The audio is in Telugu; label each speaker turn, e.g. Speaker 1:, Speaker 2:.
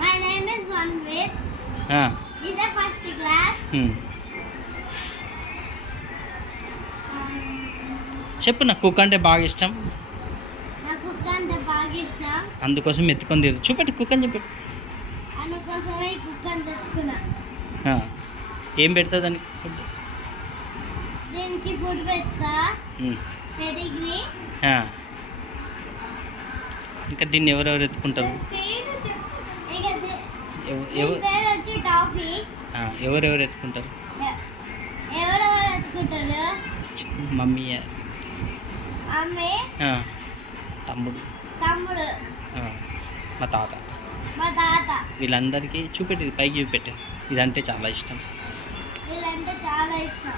Speaker 1: My name is one with
Speaker 2: ah,
Speaker 1: ఇదే ఫస్ట్ క్లాస్
Speaker 2: ఉమ్. చెప్పు నాకు కుక్క అంటే బాగా ఇష్టం.
Speaker 1: నాకు కుక్క అంటే బాగా ఇష్టం.
Speaker 2: అందుకోసం ఎత్తుకొని తీరు చూపెట్టు కుక్క అని చెప్పి.
Speaker 1: అందుకోసమే ఈ కుక్కని తెచ్చుకున్నా.
Speaker 2: ఏం పెడుతుంది దానికి ఫుడ్
Speaker 1: దీనికి ఫుడ్ పెడతా.
Speaker 2: ఉమ్.
Speaker 1: పెడిగ్రీ.
Speaker 2: ఇంకా దీన్ని ఎవరెవరు ఎత్తుకుంటారు? ఎవరెవరు ఎత్తుకుంటారు? మమ్మీ తమ్ముడు
Speaker 1: తమ్ముడు.
Speaker 2: మా తాత
Speaker 1: మా తాత.
Speaker 2: వీళ్ళందరికీ చూపెట్టి పైకి చూపెట్టారు ఇదంటే చాలా ఇష్టం.
Speaker 1: వీళ్ళంటే చాలా ఇష్టం.